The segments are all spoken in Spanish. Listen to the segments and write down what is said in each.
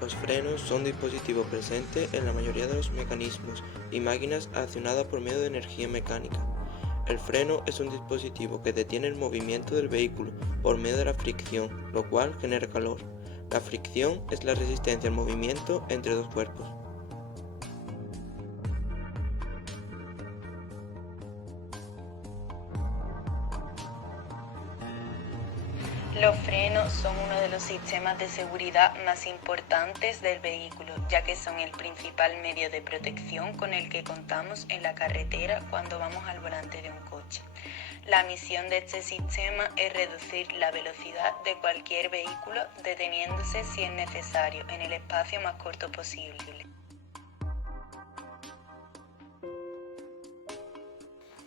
Los frenos son dispositivos presentes en la mayoría de los mecanismos y máquinas accionadas por medio de energía mecánica. El freno es un dispositivo que detiene el movimiento del vehículo por medio de la fricción, lo cual genera calor. La fricción es la resistencia al movimiento entre dos cuerpos. Los frenos son uno de los sistemas de seguridad más importantes del vehículo, ya que son el principal medio de protección con el que contamos en la carretera cuando vamos al volante de un coche. La misión de este sistema es reducir la velocidad de cualquier vehículo deteniéndose si es necesario en el espacio más corto posible.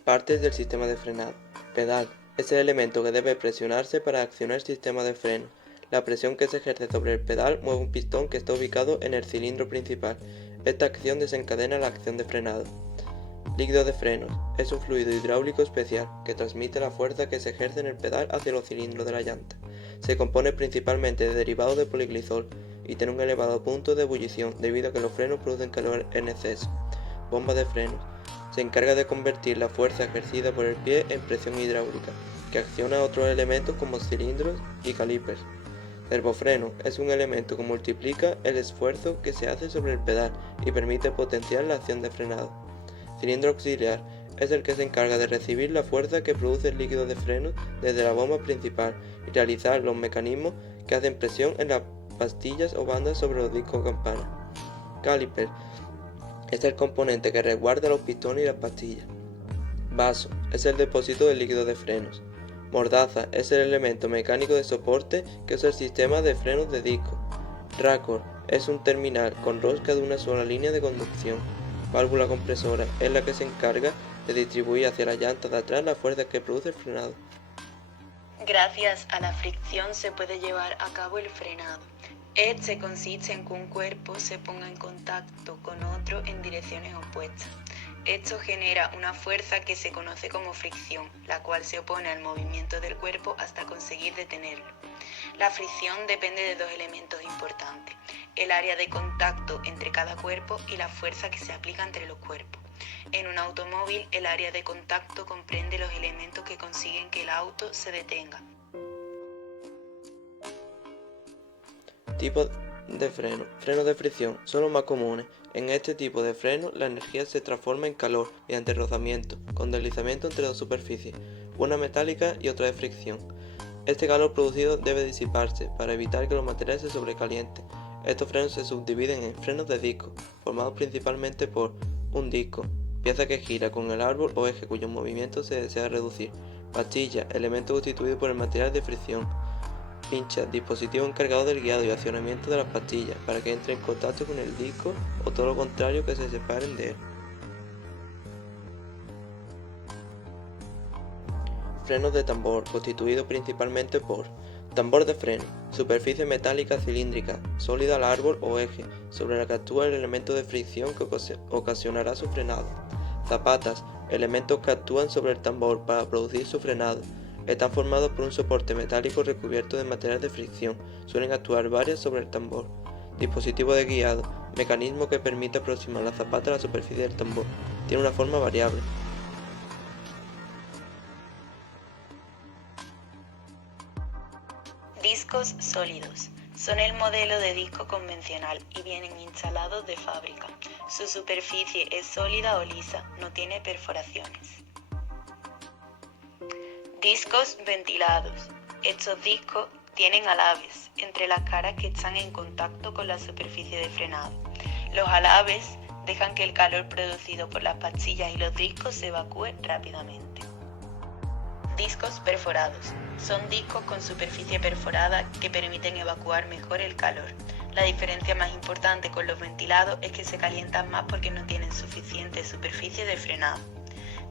Partes del sistema de frenado. Pedal. Es el elemento que debe presionarse para accionar el sistema de freno. La presión que se ejerce sobre el pedal mueve un pistón que está ubicado en el cilindro principal. Esta acción desencadena la acción de frenado. Líquido de frenos. Es un fluido hidráulico especial que transmite la fuerza que se ejerce en el pedal hacia los cilindros de la llanta. Se compone principalmente de derivados de poliglicol y tiene un elevado punto de ebullición debido a que los frenos producen calor en exceso. Bomba de frenos. Se encarga de convertir la fuerza ejercida por el pie en presión hidráulica, que acciona a otros elementos como cilindros y calipers. Servofreno es un elemento que multiplica el esfuerzo que se hace sobre el pedal y permite potenciar la acción de frenado. Cilindro auxiliar es el que se encarga de recibir la fuerza que produce el líquido de frenos desde la bomba principal y realizar los mecanismos que hacen presión en las pastillas o bandas sobre los discos campana. Caliper es el componente que resguarda los pistones y las pastillas. Vaso es el depósito del líquido de frenos. Mordaza es el elemento mecánico de soporte que usa el sistema de frenos de disco. Racor es un terminal con rosca de una sola línea de conducción. Válvula compresora es la que se encarga de distribuir hacia la llanta de atrás la fuerza que produce el frenado. Gracias a la fricción se puede llevar a cabo el frenado. Este consiste en que un cuerpo se ponga en contacto con otro en direcciones opuestas. Esto genera una fuerza que se conoce como fricción, la cual se opone al movimiento del cuerpo hasta conseguir detenerlo. La fricción depende de dos elementos importantes: el área de contacto entre cada cuerpo y la fuerza que se aplica entre los cuerpos. En un automóvil, el área de contacto comprende los elementos que consiguen que el auto se detenga. Tipo de freno. Frenos de fricción son los más comunes. En este tipo de freno, la energía se transforma en calor mediante rozamiento, con deslizamiento entre dos superficies, una metálica y otra de fricción. Este calor producido debe disiparse para evitar que los materiales se sobrecalienten. Estos frenos se subdividen en frenos de disco, formados principalmente por un disco, pieza que gira con el árbol o eje cuyo movimiento se desea reducir, pastilla, elemento constituido por el material de fricción, pincha, dispositivo encargado del guiado y accionamiento de las pastillas para que entre en contacto con el disco o todo lo contrario que se separen de él. Frenos de tambor, constituido principalmente por tambor de freno, superficie metálica cilíndrica, sólida al árbol o eje, sobre la que actúa el elemento de fricción que ocasionará su frenado. Zapatas, elementos que actúan sobre el tambor para producir su frenado. Están formados por un soporte metálico recubierto de material de fricción. Suelen actuar varias sobre el tambor. Dispositivo de guiado, mecanismo que permite aproximar la zapata a la superficie del tambor. Tiene una forma variable. Discos sólidos. Son el modelo de disco convencional y vienen instalados de fábrica. Su superficie es sólida o lisa, no tiene perforaciones. Discos ventilados. Estos discos tienen alabes entre las caras que están en contacto con la superficie de frenado. Los alabes dejan que el calor producido por las pastillas y los discos se evacúe rápidamente. Discos perforados. Son discos con superficie perforada que permiten evacuar mejor el calor. La diferencia más importante con los ventilados es que se calientan más porque no tienen suficiente superficie de frenado.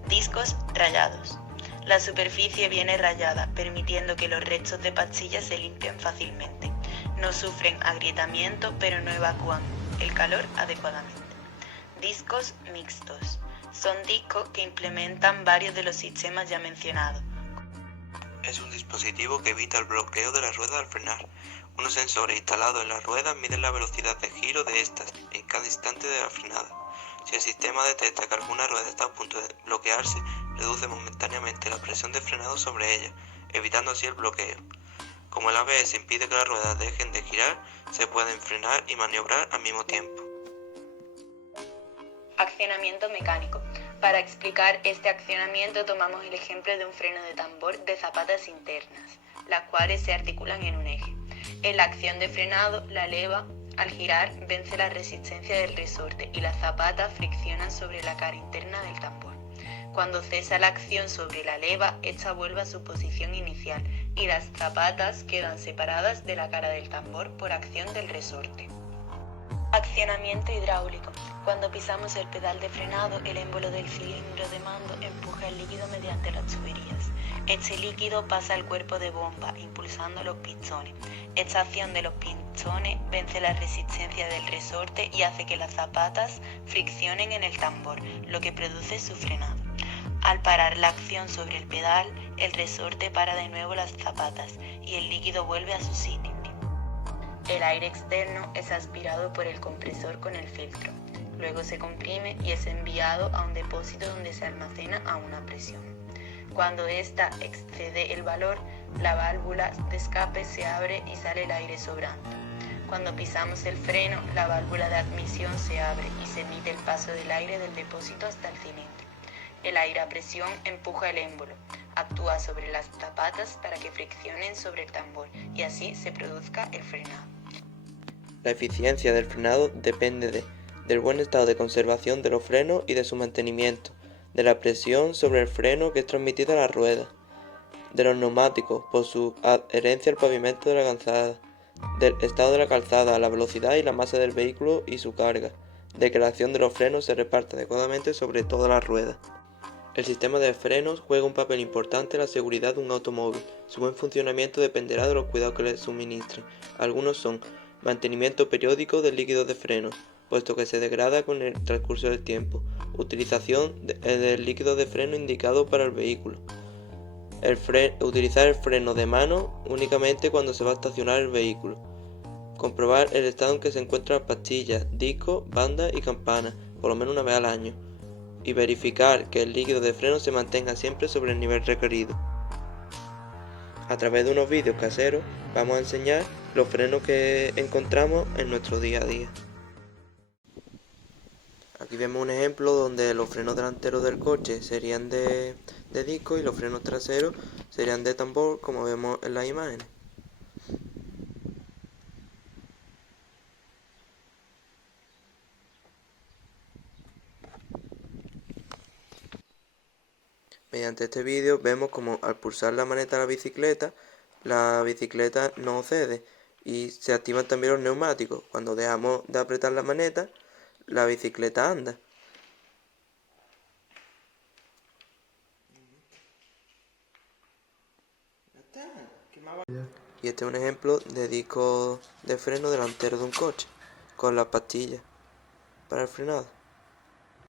Discos rayados. La superficie viene rayada, permitiendo que los restos de pastillas se limpien fácilmente. No sufren agrietamiento, pero no evacúan el calor adecuadamente. Discos mixtos. Son discos que implementan varios de los sistemas ya mencionados. Es un dispositivo que evita el bloqueo de la rueda al frenar. Unos sensores instalados en las ruedas miden la velocidad de giro de estas en cada instante de la frenada. Si el sistema detecta que alguna rueda está a punto de bloquearse, reduce momentáneamente la presión de frenado sobre ella, evitando así el bloqueo. Como el ABS impide que las ruedas dejen de girar, se pueden frenar y maniobrar al mismo tiempo. Accionamiento mecánico. Para explicar este accionamiento tomamos el ejemplo de un freno de tambor de zapatas internas, las cuales se articulan en un eje. En la acción de frenado, la leva, al girar, vence la resistencia del resorte y las zapatas friccionan sobre la cara interna del tambor. Cuando cesa la acción sobre la leva, esta vuelve a su posición inicial y las zapatas quedan separadas de la cara del tambor por acción del resorte. Accionamiento hidráulico. Cuando pisamos el pedal de frenado, el émbolo del cilindro de mando empuja el líquido mediante las tuberías. Este líquido pasa al cuerpo de bomba, impulsando los pistones. Esta acción de los pistones vence la resistencia del resorte y hace que las zapatas friccionen en el tambor, lo que produce su frenado. Al parar la acción sobre el pedal, el resorte para de nuevo las zapatas y el líquido vuelve a su sitio. El aire externo es aspirado por el compresor con el filtro. Luego se comprime y es enviado a un depósito donde se almacena a una presión. Cuando ésta excede el valor, la válvula de escape se abre y sale el aire sobrante. Cuando pisamos el freno, la válvula de admisión se abre y se emite el paso del aire del depósito hasta el cilindro. El aire a presión empuja el émbolo, actúa sobre las zapatas para que friccionen sobre el tambor y así se produzca el frenado. La eficiencia del frenado depende del buen estado de conservación de los frenos y de su mantenimiento, de la presión sobre el freno que es transmitida a la rueda, de los neumáticos por su adherencia al pavimento de la calzada, del estado de la calzada, la velocidad y la masa del vehículo y su carga, de que la acción de los frenos se reparte adecuadamente sobre todas las ruedas. El sistema de frenos juega un papel importante en la seguridad de un automóvil. Su buen funcionamiento dependerá de los cuidados que le suministren. Algunos son mantenimiento periódico del líquido de freno, puesto que se degrada con el transcurso del tiempo. Utilización del líquido de freno indicado para el vehículo. Utilizar el freno de mano únicamente cuando se va a estacionar el vehículo. Comprobar el estado en que se encuentran las pastillas, discos, bandas y campanas, por lo menos una vez al año. Y verificar que el líquido de freno se mantenga siempre sobre el nivel requerido. A través de unos vídeos caseros vamos a enseñar los frenos que encontramos en nuestro día a día. Aquí vemos un ejemplo donde los frenos delanteros del coche serían de disco y los frenos traseros serían de tambor, como vemos en las imágenes. Mediante este vídeo vemos como al pulsar la maneta de la bicicleta no cede y se activan también los neumáticos. Cuando dejamos de apretar la maneta, la bicicleta anda. Y este es un ejemplo de disco de freno delantero de un coche, con las pastillas para el frenado.